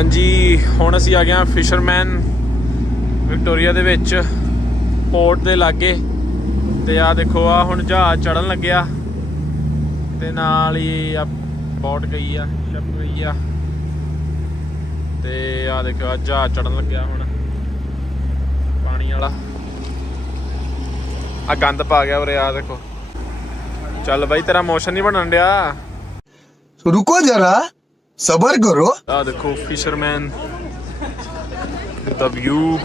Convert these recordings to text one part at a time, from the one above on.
ਹਾਂਜੀ, ਹੁਣ ਅਸੀਂ ਆ ਗਏ ਆ ਫਿਸ਼ਰਮੈਨ ਵਿਕਟੋਰੀਆ ਦੇ ਵਿੱਚ ਪੋਰਟ ਦੇ ਲਾਗੇ। ਤੇ ਆ ਦੇਖੋ ਆ ਹੁਣ ਜਹਾਜ਼ ਚੜਨ ਲੱਗਿਆ। ਤੇ ਨਾਲ ਹੀ ਆ ਬੋਟ ਗਈ ਆ ਸ਼ਿਪ ਗਈ ਆ। ਤੇ ਆ ਦੇਖੋ ਆ ਜਹਾਜ਼ ਚੜਨ ਲੱਗਿਆ ਹੁਣ। ਪਾਣੀ ਵਾਲਾ। ਆ ਗੰਦ ਪਾ ਗਿਆ ਉਰੇ ਆ ਦੇਖੋ। ਚੱਲ ਬਾਈ, ਤੇਰਾ ਮੋਸ਼ਨ ਨਹੀਂ ਬਣਨ ਡਿਆ। ਰੁਕੋ ਜਰਾ। Sabar guru. Ah, the cool fisherman. The view.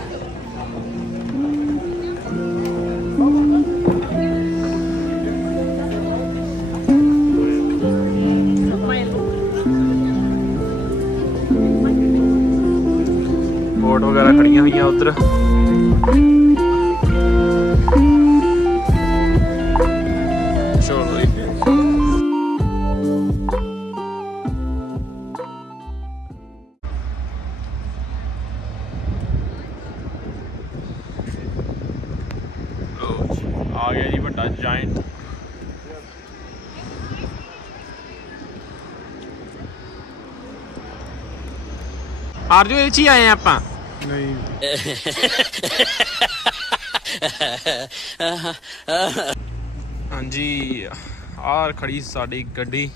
Boat वगैरह खड़िया हुई उधर ਆਰਜੂ ਇਹ ਚ ਆਏ ਆਪਾਂ। ਨਹੀਂ। ਹਾਂਜੀ ਆਰ ਖੜੀ ਸਾਡੀ ਗੱਡੀ।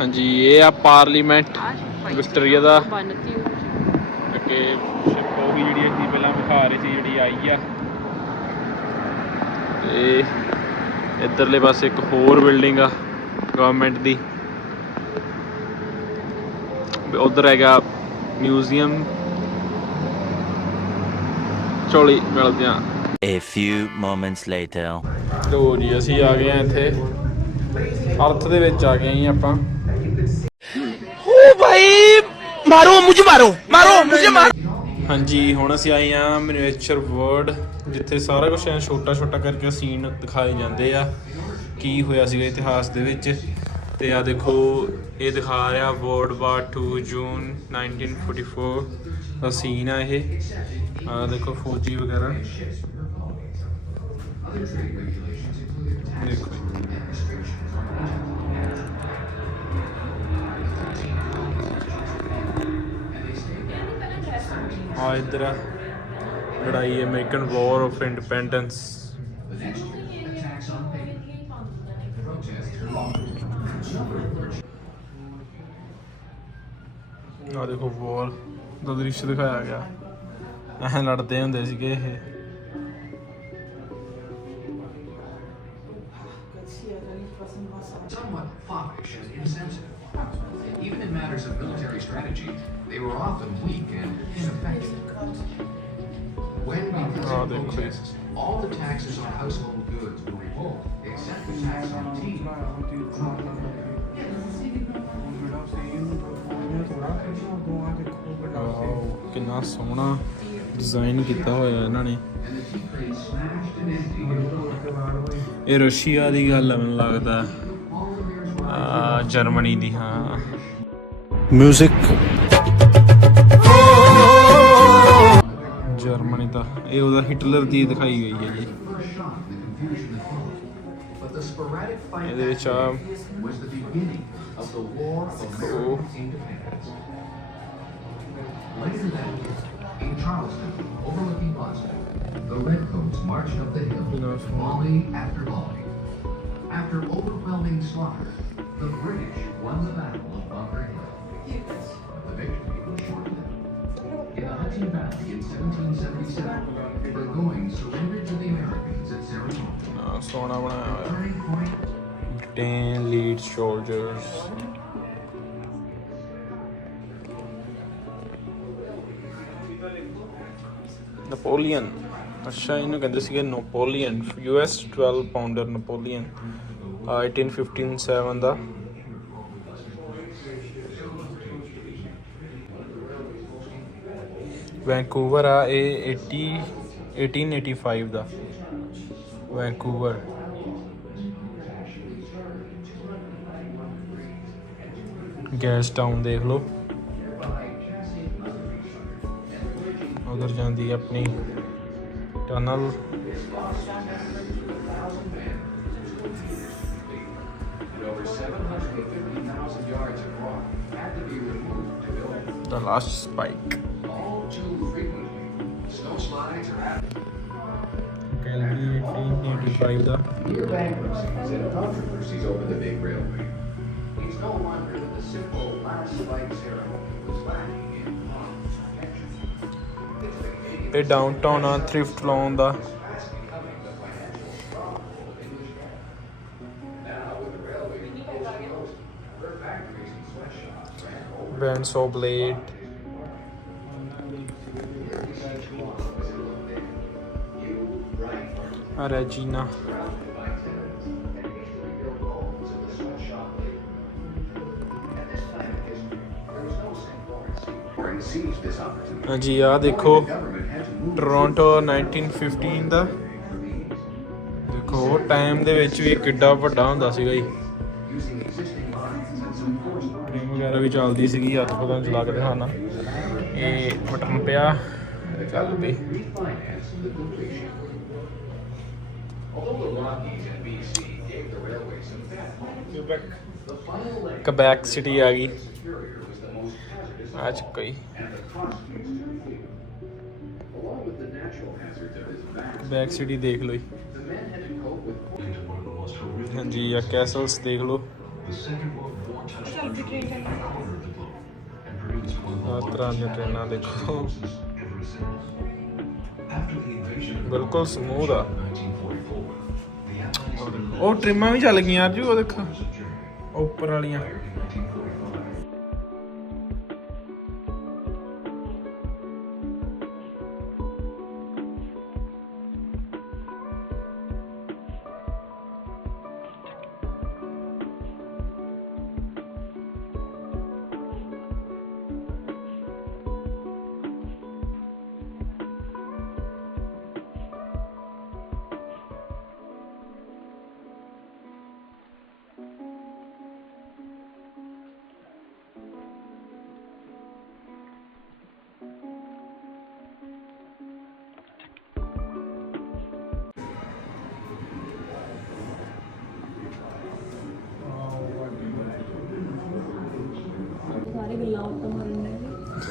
ਹਾਂਜੀ ਇਹ ਆ ਪਾਰਲੀਮੈਂਟ ਵਿਕਟੋਰੀਆ ਦਾ। ਅੱਗੇ ਸ਼ਿਪ ਉਹ ਜਿਹੜੀ ਅਸੀਂ ਪਹਿਲਾਂ ਵਿਖਾ ਰਹੇ ਸੀ ਜਿਹੜੀ ਆਈ ਆ। ਤੇ ਇੱਧਰਲੇ ਪਾਸੇ ਇੱਕ ਹੋਰ ਬਿਲਡਿੰਗ ਆ ਗਵਰਨਮੈਂਟ ਦੀ। ਉਧਰ ਹੈਗਾ ਮਿਊਜ਼ੀਅਮ ਚੋਲੀ ਮਿਲਦੇ ਆ A few moments later. ਲੋ ਜੀ ਅਸੀਂ ਆ ਗਏ ਆ ਇੱਥੇ। ਅਰਥ ਦੇ ਵਿੱਚ ਆ ਗਏ ਆ ਆਪਾਂ। ਹਾਂਜੀ ਹੁਣ ਅਸੀਂ ਆਏ ਆ ਮਿਨੀਏਚਰ ਵਰਡ। ਜਿੱਥੇ ਸਾਰਾ ਕੁਝ ਐ ਛੋਟਾ ਛੋਟਾ ਕਰਕੇ ਸੀਨ ਦਿਖਾਏ ਜਾਂਦੇ ਆ, ਕੀ ਹੋਇਆ ਸੀਗਾ ਇਤਿਹਾਸ ਦੇ ਵਿੱਚ। ਤੇ ਆ ਦੇਖੋ, ਇਹ ਦਿਖਾ ਰਿਹਾ ਵਰਲਡ ਵਾਰ 2 ਜੂਨ 1944 ਦਾ ਸੀਨ ਆ ਇਹ। ਆ ਦੇਖੋ ਫੌਜੀ ਵਗੈਰਾ। ਦੇਖੋ। ਆ ਇਧਰ ਲੜਾਈ ਅਮਰੀਕਨ ਵਾਰ ਆਫ ਇੰਡੀਪੈਂਡੈਂਸ ਆ ਦੇਖੋ ਵਾਰ ਦਾ ਦ੍ਰਿਸ਼ ਦਿਖਾਇਆ ਗਿਆ ਐਂ ਲੜਦੇ ਹੁੰਦੇ ਸੀਗੇ ਇਹ somewhat foppish and insensitive. Even in matters of military strategy, they were often weak taxes. All the taxes on household goods will revolt, except the tax on tea. ਕਿੰਨਾ ਸੋਹਣਾ ਡਿਜ਼ਾਈਨ ਕੀਤਾ ਹੋਇਆ ਇਹਨਾਂ ਨੇ ਇਹ ਰਸ਼ੀਆ ਦੀ ਗੱਲ ਮੈਨੂੰ ਲੱਗਦਾ ਜਰਮਨੀ ਦੀ ਹਾਂ ਮਿਊਜ਼ਿਕ ਜਰਮਨੀ ਦਾ ਇਹ ਉਹਦਾ ਹਿਟਲਰ ਦੀ ਦਿਖਾਈ ਗਈ ਹੈ ਜੀ But the sporadic fight ਇਹਦੇ ਵਿੱਚ ਆ was the beginning of the War of Cool. American Independence. Later that year, in Charleston, overlooking Boston, the Redcoats marched up the hill, Nice one. volley after volley. After overwhelming slaughter, the British won the Battle of Bunker Hill. But the victory was short-lived. In the Hudson Valley in 1777, Burgoyne surrendered to the Americans at Saratoga. ਆ ਸੋਹਣਾ ਬਣਾਇਆ ਹੋਇਆ Turning point ten lead soldiers Napoleon ਅੱਛਾ ਇਹਨੂੰ ਕਹਿੰਦੇ ਸੀਗੇ Napoleon US 12 powder Napoleon 1857 ਦਾ Vancouver ਆ, ਇਹ 80 1885 ਦਾ। ਵੈਂਕੂਵਰ। ਗੈਸ ਟਾਊਨ ਦੇਖ ਲਓ। ਉਧਰ ਜਾਂਦੀ ਹੈ ਆਪਣੀ tunnel The last spike. Slides are happening. Calgary 1885 ਦਾ Near bankruptcies and controversies over the big railway. It's no wonder that the simple last spike ceremony was lacking in pomp and protection. It's the Canadian ਇਹ downtown ਆ thrift ਲਾਉਣ ਦਾ fast becoming the financial stronghold of English Canada. Now, with the railway coast to coast, her factories and sweatshops ran over bandsaw blade opportunity. ਹਾਂਜੀ ਆ ਦੇਖੋ Toronto 1915 ਦਾ ਦੇਖੋ time ਦੇ ਵਿੱਚ ਵੀ ਕਿੱਡਾ ਵੱਡਾ ਹੁੰਦਾ ਸੀਗਾ ਜੀ ਟ੍ਰੇਨ ਵਗੈਰਾ ਵੀ ਚੱਲਦੀ ਸੀਗੀ ਹੱਥ ਪਤਾ ਨਹੀਂ ਚਲਾ ਕੇ ਦਿਖਾਣਾ ਇਹ ਬਟਨ ਪਿਆ ਚੱਲ ਪਈ ਕਬੈਕ ਸਿਟੀ ਆ ਗਈ ਆ ਚੁੱਕਾ ਹੀ ਬੈਕ ਸਿਟੀ ਦੇਖ ਲਓ ਹਾਂਜੀ ਆ ਕੈਸਲਸ ਦੇਖ ਲਓ ਆ ਤਰ੍ਹਾਂ ਦੀਆਂ ਟ੍ਰੇਨਾਂ ਦੇਖੋ ਬਿਲਕੁਲ ਸਮੂਥ ਆ ਉਹ ਟ੍ਰਿਮਾਂ ਵੀ ਚੱਲ ਗਈਆਂ ਅਰਜੂ ਉਹ ਦੇਖੋ। ਉੱਪਰ ਵਾਲੀਆਂ।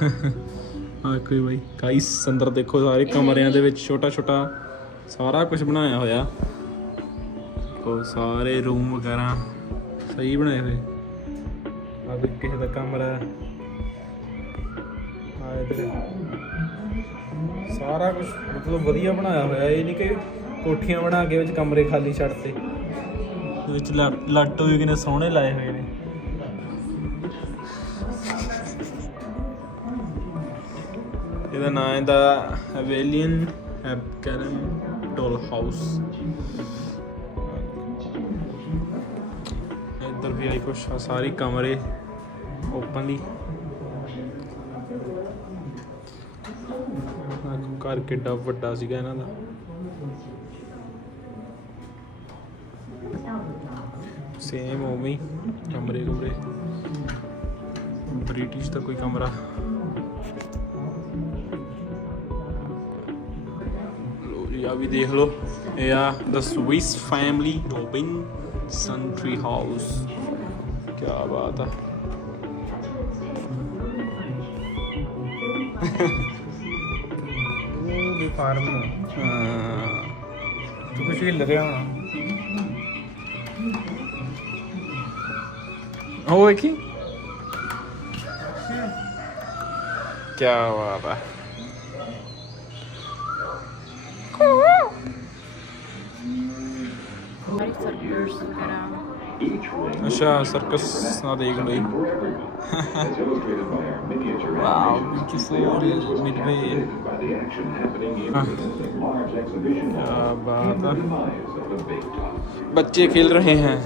ਨੇ ਕੋਈ ਬਾਈ। ਗਾਈਸ ਅੰਦਰ ਦੇਖੋ ਸਾਰੇ ਕਮਰਿਆਂ ਦੇ ਵਿੱਚ ਛੋਟਾ ਛੋਟਾ ਸਾਰਾ ਕੁਝ ਬਣਾਇਆ ਹੋਇਆ। ਦੇਖੋ, ਸਾਰੇ ਰੂਮ ਵਗੈਰਾ ਸਹੀ ਬਣਾਏ ਹੋਏ। ਆ ਵੀ ਕਿਸੇ ਦਾ ਕਮਰਾ ਆ ਇਧਰ ਸਾਰਾ ਕੁਝ ਮਤਲਬ ਵਧੀਆ ਬਣਾਇਆ ਹੋਇਆ। ਇਹ ਨਹੀਂ ਕਿ ਕੋਠੀਆਂ ਬਣਾ ਕੇ ਵਿੱਚ ਕਮਰੇ ਖਾਲੀ ਛੱਡਤੇ। ਇਹਦੇ ਵਿੱਚ ਲੱਟ- ਲੱਟ ਵੀ ਕਿਨੇ ਸੋਹਣੇ ਲਾਏ ਹੋਏ ਨੇ। ਇਹਦਾ ਨਾਮ ਹੈ ਦਾ ਹਵੇਲੀਅਨ ਡੋਲ ਹਾਊਸ ਇੱਧਰ ਵੀ ਆਈ ਕੁਛ ਆ ਸਾਰੀ ਕਮਰੇ ਓਪਨਲੀ ਘਰ ਕਿੱਡਾ ਵੱਡਾ ਸੀਗਾ ਇਹਨਾਂ ਦਾ। ਸੇਮ ਉਵੇਂ ਕਮਰੇ ਕਮਰੇ ਬ੍ਰਿਟਿਸ਼ ਦਾ ਕੋਈ ਕਮਰਾ। ਆ ਵੀ ਦੇਖ ਲਓ। ਇਹ ਆ the Swiss family Robinson tree house ਕੀ ਬਾਤ ਆ। ਉਹ ਵੀ ਫਾਰਮ ਹਾਂ। ਤੂੰ ਕੁਝ ਹਿੱਲ ਰਿਹਾ ਹੋਣਾ। ਉਹ ਵੇਖੀ? ਕੀ ਬਾਤ ਆ। ਸਰਕਸ ਵਗੈਰਾ ਅੱਛਾ ਸਰਕਸ ਨਾ ਦੇਖ ਲਈ। ਵਾਓ ਬਿਊਟੀਫੁਲ ਮਿਡਵੇ ਆ ਬਾਤ ਬੱਚੇ ਖੇਲ ਰਹੇ ਹਨ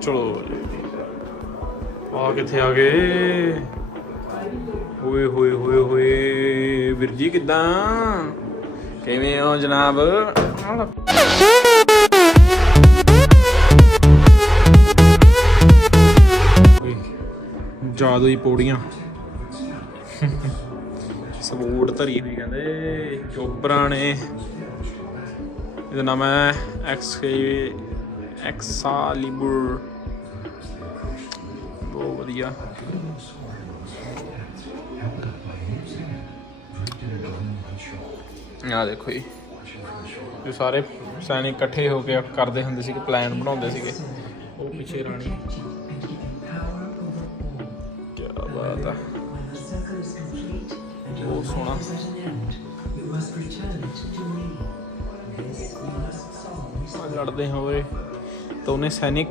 ਚਲੋ। ਆ ਕਿੱਥੇ ਆ ਗਏ? ਹੋਏ ਹੋਏ ਹੋਏ ਹੋਏ। ਵੀਰ ਜੀ ਕਿਦਾਂ? ਕਿਵੇਂ ਹੋ ਜਨਾਬ? ਆਹ ਲਓ। ਪੌੜੀਆਂ। ਸਬੂਟ ਧਰੀ ਹੋਈ ਕਹਿੰਦੇ, ਚੋਬਰਾਂ ਨੇ। ਇਹਦਾ ਨਾਮ ਹੈ ਐਕਸ ਐਕਸਾਲੀਬਰ। ਬਹੁਤ ਵਧੀਆ। ਆ ਦੇਖੋ ਜੀ। ਜੋ ਸਾਰੇ ਸੈਨਿਕ ਇਕੱਠੇ ਹੋ ਕੇ ਕਰਦੇ ਹੁੰਦੇ ਸੀਗੇ ਕਿ ਪਲਾਨ ਬਣਾਉਂਦੇ ਸੀਗੇ। ਉਹ ਪਿੱਛੇ ਰਾਣੀ। ਕੀ ਬਾਤ ਆ। ਬਹੁਤ ਸੋਹਣਾ। ਲੜਦੇ ਹੋਏ ਤਾਂ ਉਹਨੇ ਸੈਨਿਕ।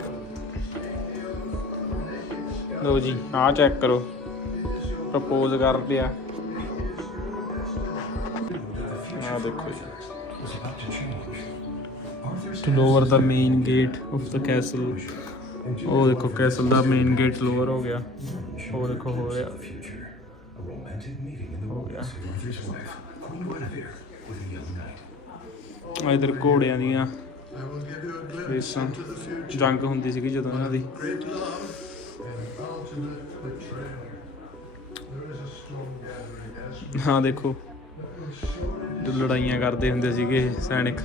ਲਓ ਜੀ, ਆਹ ਚੈੱਕ ਕਰੋ। ਪ੍ਰਪੋਜ਼ ਕਰ ਲਿਆ। ਦੇਖੋ ਜੀ। To lower the main gate of the castle. ਉਹ ਦੇਖੋ ਕੈਸਲ ਦਾ ਮੇਨ ਗੇਟ ਲੋਅਰ ਹੋ ਗਿਆ। ਉਹ ਦੇਖੋ, ਹੋ ਰਿਹਾ। ਹੋ ਗਿਆ। ਆ ਇਧਰ ਘੋੜਿਆਂ ਦੀਆਂ ਰੇਸਾਂ। ਜੰਗ ਹੁੰਦੀ ਸੀਗੀ ਜਦੋਂ ਇਹਨਾਂ ਦੀ। ਹਾਂ, ਦੇਖੋ। ਲੜਾਈਆਂ ਕਰਦੇ ਹੁੰਦੇ ਸੀਗੇ ਸੈਨਿਕ।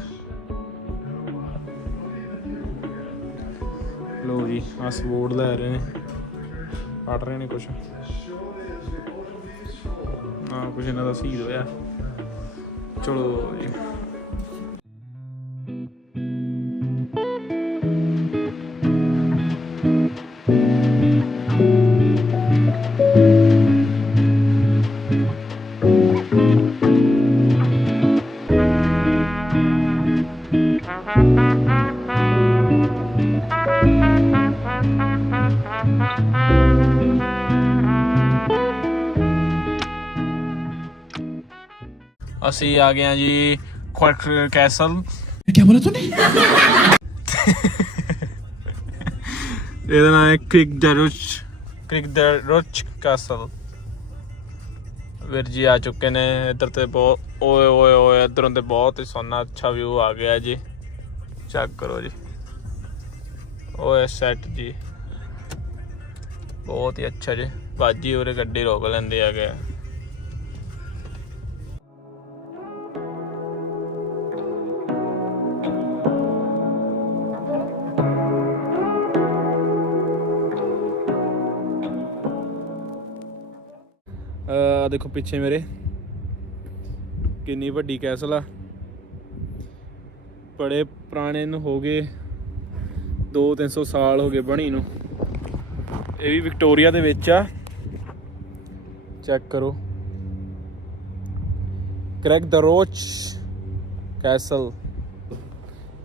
ਲੋ ਜੀ ਆ ਸਪੋਰਟ ਲੈ ਰਹੇ ਨੇ। ਪੜ ਰਹੇ ਨੇ ਕੁਛ। ਆ ਕੁਛ ਇਹਨਾਂ ਦਾ ਸ਼ਹੀਦ ਹੋਇਆ। ਚਲੋ ਜੀ। ਅਸੀਂ ਆ ਗਏ ਆ ਜੀ ਕੁਆਰਕ ਕੈਸਲ। ਕੀ ਬੋਲਾ ਤੂੰ ਇਹਦਾ ਨਾਮ ਹੈ Craigdarroch Craigdarroch Castell. ਵੀਰ ਜੀ ਆ ਚੁੱਕੇ ਨੇ ਇੱਧਰ ਤੇ ਬਹੁਤ ਓਏ ਓਏ ਓਏ ਇੱਧਰੋਂ ਤੇ ਬਹੁਤ ਹੀ ਸੋਹਣਾ ਅੱਛਾ ਵਿਊ ਆ ਗਿਆ ਜੀ। ਚੈੱਕ ਕਰੋ ਜੀ। ਓਏ ਸੈਟ ਜੀ। ਬਹੁਤ ਹੀ ਅੱਛਾ ਜੀ। ਬਾਜੀ ਉਰੇ ਗੱਡੀ ਰੋਕ ਲੈਂਦੇ ਆ ਗਏ ਦੇਖੋ ਪਿੱਛੇ ਮੇਰੇ। ਕਿੰਨੀ ਵੱਡੀ ਕੈਸਲ ਆ। ਬੜੇ ਪੁਰਾਣੇ ਨੂੰ ਹੋ ਗਏ 2-300 ਸਾਲ ਹੋ ਗਏ ਬਣੀ ਨੂੰ। ਇਹ ਵੀ ਵਿਕਟੋਰੀਆ ਦੇ ਵਿੱਚ ਆ। ਚੈੱਕ ਕਰੋ। ਕਰੈਕ ਦ ਰੋਚ ਕੈਸਲ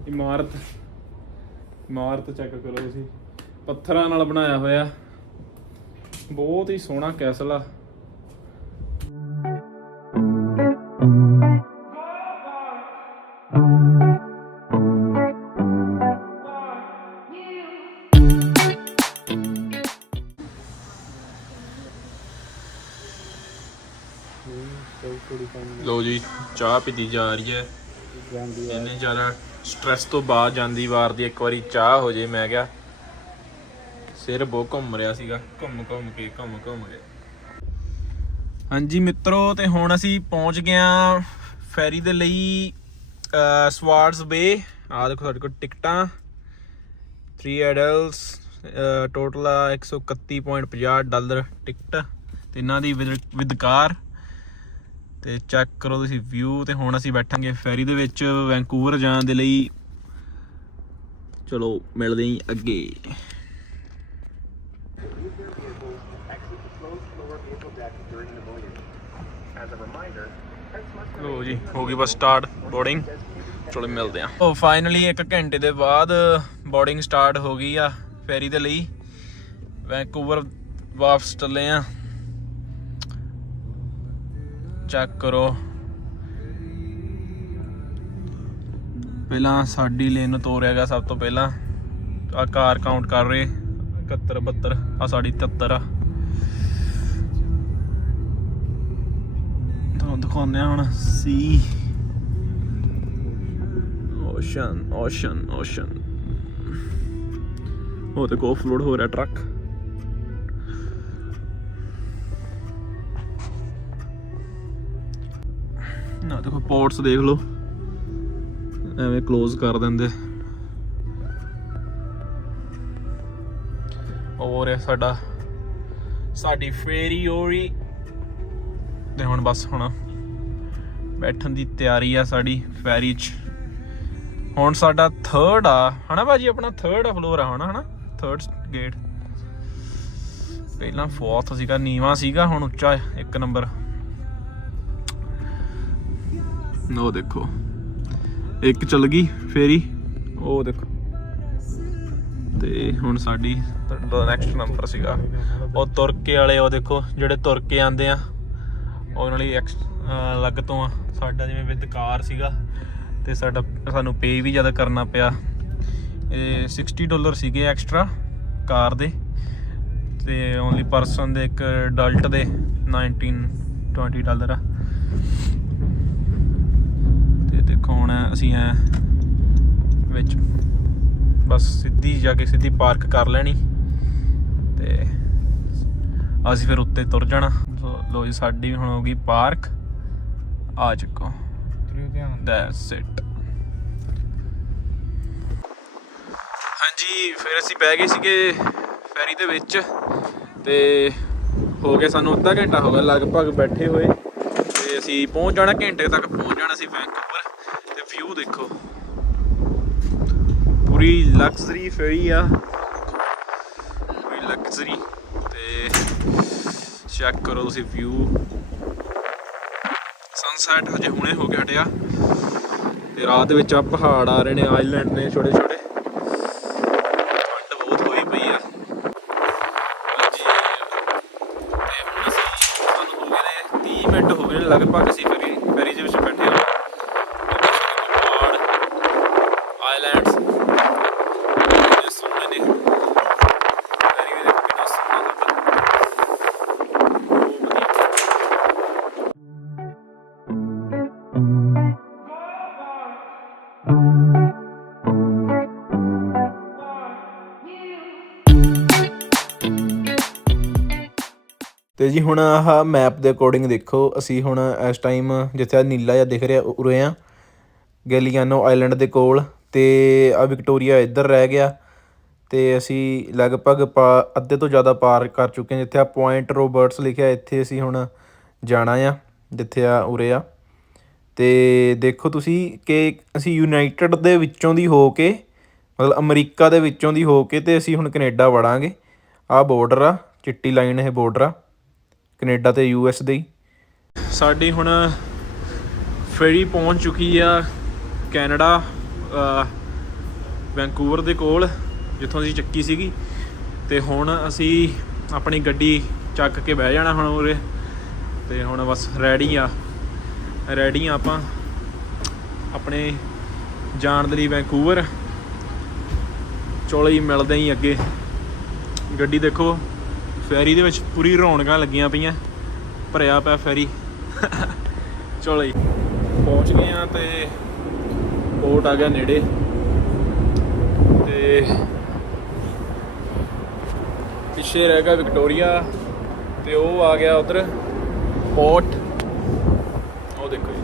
ਇਮਾਰਤ। ਇਮਾਰਤ ਚੈੱਕ ਕਰੋ ਤੁਸੀਂ। ਪੱਥਰਾਂ ਨਾਲ ਬਣਾਇਆ ਹੋਇਆ। ਬਹੁਤ ਹੀ ਸੋਹਣਾ ਕੈਸਲ ਆ। ਪੀਤੀ ਜਾ ਰਹੀ ਹੈ। ਇੰਨੇ ਜ਼ਿਆਦਾ ਸਟ੍ਰੈਸ ਤੋਂ ਬਾਅਦ ਜਾਂਦੀ ਵਾਰ ਦੀ ਇੱਕ ਵਾਰੀ ਚਾਹ ਹੋ ਜੇ ਮੈਂ ਕਿਹਾ ਸਿਰ ਬਹੁਤ ਘੁੰਮ ਰਿਹਾ ਸੀਗਾ। ਘੁੰਮ ਘੁੰਮ ਕੇ ਘੁੰਮ ਘੁੰਮ ਕੇ। ਹਾਂਜੀ ਮਿੱਤਰੋ ਤੇ ਹੁਣ ਅਸੀਂ ਪਹੁੰਚ ਗਏ ਆ ਫੈਰੀ ਦੇ ਲਈ ਸਵਾਰਡਸ ਬੇ। ਆ ਦੇਖੋ ਸਾਡੇ ਕੋਲ ਟਿਕਟਾਂ। 3 ਐਡਲਟਸ ਟੋਟਲ ਆ 131.50 ਡਾਲਰ ਟਿਕਟ ਤੇ ਇਹਨਾਂ ਦੀ ਵਿਦ ਕਾਰ ਤੇ ਚੈੱਕ ਕਰੋ ਤੁਸੀਂ ਵਿਊ ਤੇ ਹੁਣ ਅਸੀਂ ਬੈਠਾਂਗੇ ਫੈਰੀ ਦੇ ਵਿੱਚ ਵੈਂਕੂਵਰ ਜਾਣ ਦੇ ਲਈ। ਚਲੋ, ਮਿਲਦੇ ਹਾਂ ਅੱਗੇ। ਲੋ ਜੀ, ਹੋ ਗਈ ਬਸ ਸਟਾਰਟ ਬੋਰਡਿੰਗ ਚਲੋ, ਮਿਲਦੇ ਆ। ਉਹ ਫਾਈਨਲੀ 1 ਘੰਟੇ ਦੇ ਬਾਅਦ ਬੋਰਡਿੰਗ ਸਟਾਰਟ ਹੋ ਗਈ ਆ ਫੈਰੀ ਦੇ ਲਈ। ਵੈਂਕੂਵਰ ਵਾਪਸ ਚੱਲੇ ਆ। ਚੈੱਕ ਕਰੋ। ਪਹਿਲਾਂ ਸਾਡੀ ਲੇਨ ਨੂੰ ਤੋਰਿਆ ਗਿਆ ਸਭ ਤੋਂ ਪਹਿਲਾਂ। ਆ ਕਾਰ ਕਾਊਂਟ ਕਰ ਰਹੇ। 71 72 ਆ ਸਾਡੀ 73 ਆ। ਤੁਹਾਨੂੰ ਦਿਖਾਉਂਦੇ ਆ ਹੁਣ ਸੀ ਓਸ਼ਨ ਓਸ਼ਨ ਓਸ਼ਨ ਉਹ ਤੇ ਗੋਫ ਲੋਡ ਹੋ ਰਿਹਾ ਟਰੱਕ ਨਾ ਦੇਖੋ ਪੋਰਟਸ ਦੇਖ ਲਓ। ਐਵੇਂ ক্লোਜ਼ ਕਰ ਦਿੰਦੇ। ਹੋਰ ਹੈ ਸਾਡਾ, ਸਾਡੀ ਫੇਰੀ ਹੋਰੀ ਤੇ ਹੁਣ ਬਸ ਹੁਣ ਬੈਠਣ ਦੀ ਤਿਆਰੀ ਆ ਸਾਡੀ ਫੈਰੀ 'ਚ। ਹੁਣ ਸਾਡਾ ਥਰਡ ਆ। ਹਨਾ ਭਾਜੀ, ਆਪਣਾ ਥਰਡ ਫਲੋਰ ਆ ਹੁਣ, ਹਨਾ? ਥਰਡ ਗੇਟ ਪਹਿਲਾਂ ਫੋਰਥ ਸੀਗਾ, ਨੀਵਾ ਸੀਗਾ, ਹੁਣ ਉੱਚਾ ਇੱਕ ਨੰਬਰ ਉਹ ਦੇਖੋ। ਇੱਕ ਚੱਲ ਗਈ ਫੇਰੀ। ਉਹ ਦੇਖੋ। ਤੇ ਹੁਣ ਸਾਡੀ ਦਾ ਨੈਕਸਟ ਨੰਬਰ ਸੀਗਾ। ਉਹ ਤੁਰਕੇ ਵਾਲੇ, ਉਹ ਦੇਖੋ, ਜਿਹੜੇ ਤੁਰ ਕੇ ਆਂਦੇ ਆ ਉਹਨਾਂ ਲਈ ਅਲੱਗ ਤੋਂ ਆ। ਸਾਡਾ ਜਿਵੇਂ ਵਿਦ ਕਾਰ ਸੀਗਾ, ਤੇ ਸਾਡਾ, ਸਾਨੂੰ ਪੇ ਵੀ ਜ਼ਿਆਦਾ ਕਰਨਾ ਪਿਆ। ਇਹ 60 ਡਾਲਰ ਸੀਗੇ ਐਕਸਟਰਾ ਕਾਰ ਦੇ। ਤੇ ਓਨਲੀ ਪਰਸਨ ਦੇ ਇੱਕ ਅਡਲਟ ਦੇ 19 20 ਡਾਲਰ ਆ। ਦੇਖੋ ਹੁਣ ਅਸੀਂ ਐ ਵਿੱਚ। ਬਸ ਸਿੱਧੀ ਜਾ ਕੇ ਸਿੱਧੀ ਪਾਰਕ ਕਰ ਲੈਣੀ। ਤੇ ਅਸੀਂ ਫਿਰ ਉੱਤੇ ਤੁਰ ਜਾਣਾ। ਲੋ ਜੀ ਸਾਡੀ ਵੀ ਹੁਣ ਹੋ ਗਈ ਪਾਰਕ ਆ ਚੁੱਕੋ। ਦੈਟਸ ਇਟ ਹਾਂਜੀ ਫਿਰ ਅਸੀਂ ਬਹਿ ਗਏ ਸੀਗੇ ਫੈਰੀ ਦੇ ਵਿੱਚ। ਤੇ ਹੋ ਗਿਆ ਸਾਨੂੰ ਅੱਧਾ ਘੰਟਾ ਹੋ ਗਿਆ ਲਗਭਗ ਬੈਠੇ ਹੋਏ। ਤੇ ਅਸੀਂ ਪਹੁੰਚ ਜਾਣਾ ਘੰਟੇ ਤੱਕ ਪਹੁੰਚ ਜਾਣਾ ਸੀ ਤੇ ਵਿਊ ਦੇਖੋ। ਪੂਰੀ ਲਗਜ਼ਰੀ ਫੈਰੀ ਆ। ਪੂਰੀ ਲਗਜ਼ਰੀ ਤੇ ਚੈੱਕ ਕਰੋ ਤੁਸੀਂ ਵਿਊ ਸਨਸੈਟ ਹਜੇ ਹੁਣੇ ਹੋ ਕੇ ਹਟਿਆ। ਤੇ ਰਾਤ ਦੇ ਵਿੱਚ ਆ ਪਹਾੜ ਆ ਰਹੇ ਨੇ ਆਈਲੈਂਡ ਨੇ ਛੋਟੇ ਛੋਟੇ। ਠੰਡ ਬਹੁਤ ਹੋਈ ਪਈ ਆ। ਤੇ ਹੁਣ ਅਸੀਂ ਸਾਨੂੰ ਹੋ ਗਏ 30 ਮਿੰਟ ਹੋ ਗਏ ਨੇ, ਲਗਭਗ ਅਸੀਂ ਜੀ, ਹੁਣ ਆਹ ਮੈਪ ਦੇ ਅਕੋਰਡਿੰਗ ਦੇਖੋ, ਅਸੀਂ ਹੁਣ ਇਸ ਟਾਈਮ ਜਿੱਥੇ ਆ ਨੀਲਾ ਜਿਹਾ ਦਿਖ ਰਿਹਾ ਉਰੇ ਆ, ਗੈਲੀਆਨੋ ਆਈਲੈਂਡ ਦੇ ਕੋਲ, ਤੇ ਆ ਵਿਕਟੋਰੀਆ ਇੱਧਰ ਰਹਿ ਗਿਆ, ਤੇ ਅਸੀਂ ਲਗਭਗ ਪਾ- ਅੱਧੇ ਤੋਂ ਜ਼ਿਆਦਾ ਪਾਰ ਕਰ ਚੁੱਕੇ ਹਾਂ ਜਿੱਥੇ ਆ ਪੁਆਇੰਟ ਰੋਬਰਟਸ ਲਿਖਿਆ, ਇੱਥੇ ਅਸੀਂ ਹੁਣ ਜਾਣਾ ਆ, ਜਿੱਥੇ ਆ ਉਰੇ ਆ। ਤੇ ਦੇਖੋ ਤੁਸੀਂ ਕਿ ਅਸੀਂ ਯੂਨਾਈਟਿਡ ਦੇ ਵਿੱਚੋਂ ਦੀ ਹੋ ਕੇ, ਮਤਲਬ ਅਮਰੀਕਾ ਦੇ ਵਿੱਚੋਂ ਦੀ ਹੋ ਕੇ ਤੇ ਅਸੀਂ ਹੁਣ ਕੈਨੇਡਾ ਵੜਾਂਗੇ। ਆਹ ਬਾਰਡਰ ਆ, ਚਿੱਟੀ ਲਾਈਨ ਇਹ ਬਾਰਡਰ ਆ। ਕੈਨੇਡਾ ਤੇ ਯੂ ਐਸ ਦੇ ਸਾਡੀ ਹੁਣ ਫੇਰੀ ਪਹੁੰਚ ਚੁੱਕੀ ਆ ਕੈਨੇਡਾ ਵੈਂਕੂਵਰ ਦੇ ਕੋਲ, ਜਿੱਥੋਂ ਅਸੀਂ ਚੱਕੀ ਸੀਗੀ। ਤੇ ਹੁਣ ਅਸੀਂ ਆਪਣੀ ਗੱਡੀ ਚੱਕ ਕੇ ਬਹਿ ਜਾਣਾ ਹੁਣ ਉਰੇ। ਤੇ ਹੁਣ ਬਸ ਰੈਡੀ ਆ। ਰੈਡੀ ਆ ਆਪਾਂ ਆਪਣੇ ਜਾਣ ਦੇ ਲਈ ਵੈਂਕੂਵਰ। ਚਲੋ ਹੀ ਮਿਲਦੇ ਹੀ ਅੱਗੇ। ਗੱਡੀ ਦੇਖੋ। ਫੈਰੀ ਦੇ ਵਿੱਚ ਪੂਰੀ ਰੌਣਕਾਂ ਲੱਗੀਆਂ ਪਈਆਂ। ਭਰਿਆ ਪਿਆ ਫੈਰੀ। ਚਲੋ ਜੀ। ਪਹੁੰਚ ਗਏ ਆ ਤੇ ਪੋਰਟ ਆ ਗਿਆ ਨੇੜੇ। ਤੇ ਪਿੱਛੇ ਰਹਿ ਗਿਆ ਵਿਕਟੋਰੀਆ। ਤੇ ਉਹ ਆ ਗਿਆ ਉਧਰ ਪੋਰਟ। ਉਹ ਦੇਖੋ ਜੀ।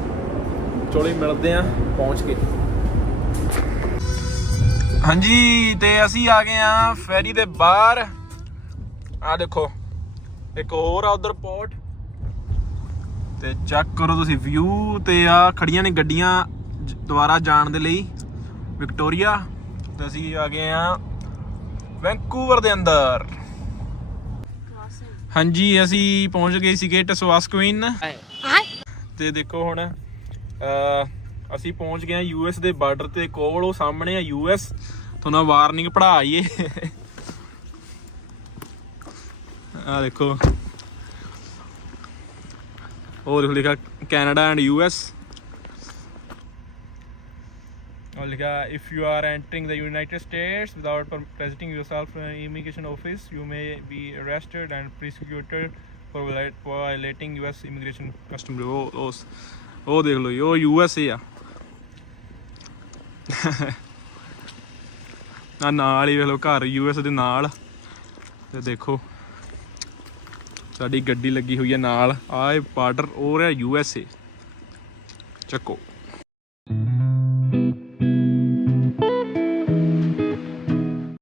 ਚਲੋ ਜੀ, ਮਿਲਦੇ ਆ ਪਹੁੰਚ ਕੇ ਹਾਂਜੀ, ਤੇ ਅਸੀਂ ਆ ਗਏ ਆ ਫੈਰੀ ਦੇ ਬਾਹਰ। ਆ ਦੇਖੋ ਇੱਕ ਹੋਰ ਆ ਉਧਰ ਪੋਰਟ ਤੇ ਚੈੱਕ ਕਰੋ ਤੁਸੀਂ ਵਿਊ ਤੇ ਆ ਖੜੀਆਂ ਨੇ ਗੱਡੀਆਂ ਦੁਬਾਰਾ ਜਾਣ ਦੇ ਲਈ। ਵਿਕਟੋਰੀਆ ਤੇ ਅਸੀਂ ਆ ਗਏ ਆ ਵੈਂਕੂਵਰ ਦੇ ਅੰਦਰ। ਹਾਂਜੀ ਅਸੀਂ ਪਹੁੰਚ ਗਏ ਸੀਗੇ ਟਸਵਾਸਕੁਇਨ ਤੇ ਦੇਖੋ ਹੁਣ ਅ, ਅਸੀਂ ਪਹੁੰਚ ਗਏ ਆ ਯੂਐਸ ਦੇ ਬਾਰਡਰ ਤੇ। ਕੋਲ ਉਹ ਸਾਹਮਣੇ ਆ ਯੂਐਸ ਤੁਹਾਨੂੰ ਵਾਰਨਿੰਗ ਪੜਾਈਏ ਆ ਦੇਖੋ। ਉਹ ਦੇਖੋ ਲਿਖਿਆ ਕੈਨੇਡਾ ਐਂਡ ਯੂ ਐਸ। ਉਹ ਲਿਖਿਆ if you are entering the United States without presenting yourself in immigration office you may be arrested and prosecuted for violating US immigration custom ਉਹ ਉਹ ਦੇਖ ਲਓ ਉਹ ਯੂਐਸ ਏ ਆ ਨਾਲ ਹੀ ਵੇਖ ਲਓ ਘਰ ਯੂਐਸ ਦੇ ਨਾਲ। ਤੇ ਦੇਖੋ। ਸਾਡੀ ਗੱਡੀ ਲੱਗੀ ਹੋਈ ਹੈ ਨਾਲ। ਆਏ ਬਾਰਡਰ ਉਹ ਰਿਹਾ ਯੂ ਐੱਸ ਏ ਚੱਕੋ।